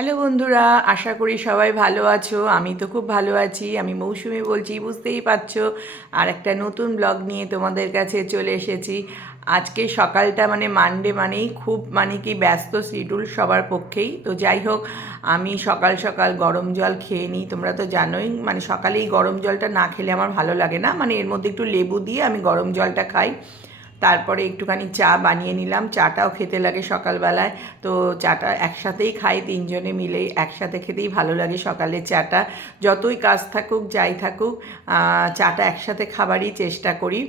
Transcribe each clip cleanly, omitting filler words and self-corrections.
Hello বন্ধুরা, আশা করি সবাই ভালো আছো। আমি তো খুব ভালো আছি। আমি মৌসুমি বলছি, বুঝতেই পারছো। আর একটা নতুন ব্লগ নিয়ে তোমাদের কাছে চলে এসেছি। আজকে সকালটা মানে মানডে মানেই খুব মানে কি ব্যস্ত শিডিউল সবার পক্ষেই। তো যাই হোক, আমি সকাল সকাল গরম জল খেয়ে নিই। তোমরা তো জানোই মানে সকালেই গরম জলটা না খেলে আমার ভালো লাগে না, মানে এর মধ্যে একটু লেবু দিয়ে আমি গরম জলটা খাই। তারপরে একটুখানি চা বানিয়ে নিলাম, চাটাও খেতে লাগে সকালবেলায়। তো চাটা একসাথেই খাই, তিনজনে মিলেই একসাথে খেতেই ভালো লাগে সকালের চাটা। যতই কাজ থাকুক যাই থাকুক, চাটা একসাথে খাবারই চেষ্টা করি।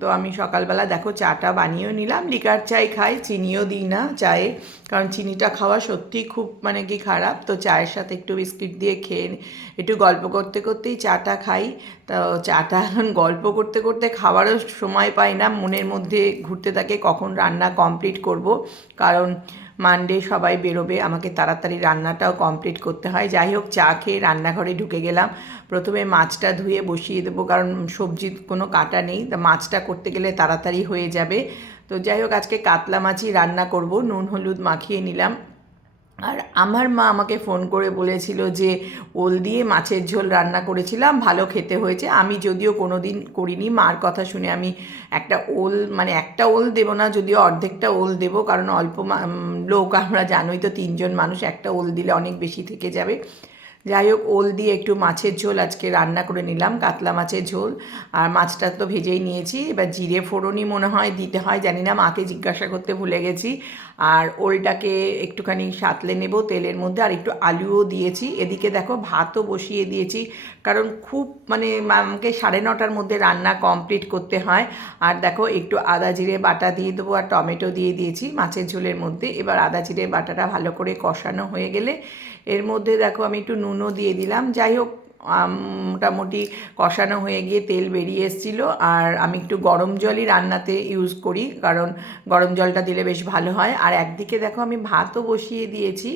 তো আমি সকালবেলা দেখো চাটা বানিয়েও নিলাম। লিকার চাই খাই, চিনিও দিই না চায়ে, কারণ চিনিটা খাওয়া সত্যিই খুব মানে কি খারাপ। তো চায়ের সাথে একটু বিস্কিট দিয়ে খেয়ে একটু গল্প করতে করতেই চাটা খাই। তো চাটা এখন গল্প করতে করতে খাওয়ারও সময় পাই না, মনের মধ্যে ঘুরতে থাকে কখন রান্না কমপ্লিট করব। কারণ মানডে সবাই বেরোবে, আমাকে তাড়াতাড়ি রান্নাটাও কমপ্লিট করতে হয়। যাই হোক, চা খেয়ে রান্নাঘরে ঢুকে গেলাম। প্রথমে মাছটা ধুয়ে বসিয়ে দেবো, কারণ সবজির কোনো কাটা নেই, তা মাছটা করতে গেলে তাড়াতাড়ি হয়ে যাবে। তো যাই হোক, আজকে কাতলা মাছই রান্না করব, নুন হলুদ মাখিয়ে নিলাম। আর আমার মা আমাকে ফোন করে বলেছিল যে ওল দিয়ে মাছের ঝোল রান্না করেছিলাম, ভালো খেতে হয়েছে। আমি যদিও কোনো দিন করিনি, মার কথা শুনে আমি একটা ওল মানে একটা ওল দেবো না, যদিও অর্ধেকটা ওল দেবো, কারণ অল্প লোক আমরা, জানোই তো তিনজন মানুষ, একটা ওল দিলে অনেক বেশি থেকে যাবে। যাই হোক, ওল দিয়ে একটু মাছের ঝোল আজকে রান্না করে নিলাম, কাতলা মাছের ঝোল। আর মাছটা তো ভেজেই নিয়েছি, এবার জিরে ফোড়নই মনে হয় দিতে হয়, জানি না, মাকে জিজ্ঞাসা করতে ভুলে গেছি। আর ওলটাকে একটুখানি সাঁতলে নেব তেলের মধ্যে, আর একটু আলুও দিয়েছি। এদিকে দেখো ভাতও বসিয়ে দিয়েছি, কারণ খুব মানে আমাকে 9:30টার মধ্যে রান্না কমপ্লিট করতে হয়। আর দেখো একটু আদা জিরে বাটা দিয়ে দেবো, আর টমেটো দিয়ে দিয়েছি মাছের ঝোলের মধ্যে। এবার আদা জিরে বাটাটা ভালো করে কষানো হয়ে গেলে এর মধ্যে দেখো আমি একটু নুনও দিয়ে দিলাম। যাই হোক, মোটামুটি কষানো হয়ে গিয়ে তেল বেরিয়ে এসেছিলো। আর আমি একটু গরম জলই রান্নাতে ইউজ করি, কারণ গরম জলটা দিলে বেশ ভালো হয়। আর একদিকে দেখো আমি ভাতও বসিয়ে দিয়েছি।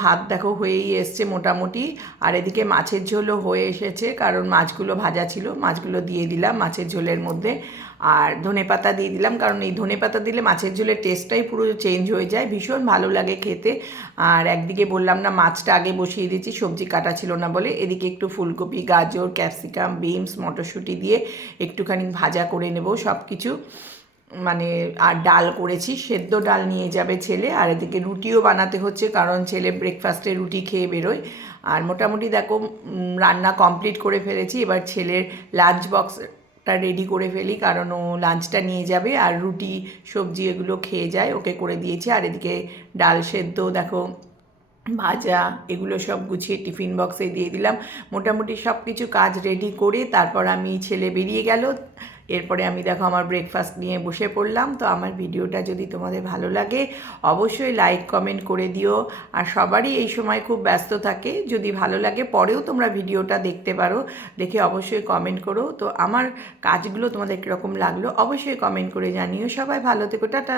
ভাত দেখো হয়েই এসছে মোটামুটি। আর এদিকে মাছের ঝোলও হয়ে এসেছে, কারণ মাছগুলো ভাজা ছিল, মাছগুলো দিয়ে দিলাম মাছের ঝোলের মধ্যে। আর ধনেপাতা দিয়ে দিলাম, কারণ এই ধনেপাতা দিলে মাছের ঝোলের টেস্টটাই পুরো চেঞ্জ হয়ে যায়, ভীষণ ভালো লাগে খেতে। আর একদিকে বললাম না, মাছটা আগে বসিয়ে দিয়েছি, সবজি কাটা ছিল না বলে। এদিকে একটু ফুলকপি, গাজর, ক্যাপসিকাম, বিনস, মটরশুঁটি দিয়ে একটুখানি ভাজা করে নেব সব কিছু, মানে। আর ডাল করেছি, সেদ্ধ ডাল নিয়ে যাবে ছেলে। আর এদিকে রুটিও বানাতে হচ্ছে, কারণ ছেলে ব্রেকফাস্টে রুটি খেয়ে বেরোয়। আর মোটামুটি দেখো রান্না কমপ্লিট করে ফেলেছি। এবার ছেলের লাঞ্চ বক্সটা রেডি করে ফেলি, কারণ ও লাঞ্চটা নিয়ে যাবে, আর রুটি সবজি এগুলো খেয়ে যায়, ওকে করে দিয়েছি। আর এদিকে ডাল সেদ্ধ দেখো, ভাজা, এগুলো সব গুছিয়ে টিফিন বক্সে দিয়ে দিলাম। মোটামুটি সব কিছু কাজ রেডি করে তারপর আমি, ছেলে বেরিয়ে গেল, এরপরে আমি দেখো আমার ব্রেকফাস্ট নিয়ে বসে পড়লাম। তো আমার ভিডিওটা যদি তোমাদের ভালো লাগে অবশ্যই লাইক কমেন্ট করে দিও। আর সবারই এই সময় খুব ব্যস্ত থাকে, যদি ভালো লাগে পরেও তোমরা ভিডিওটা দেখতে পারো, দেখে অবশ্যই কমেন্ট করো। তো আমার কাজগুলো তোমাদের কীরকম লাগলো অবশ্যই কমেন্ট করে জানিও। সবাই ভালো থেকো, টাটা।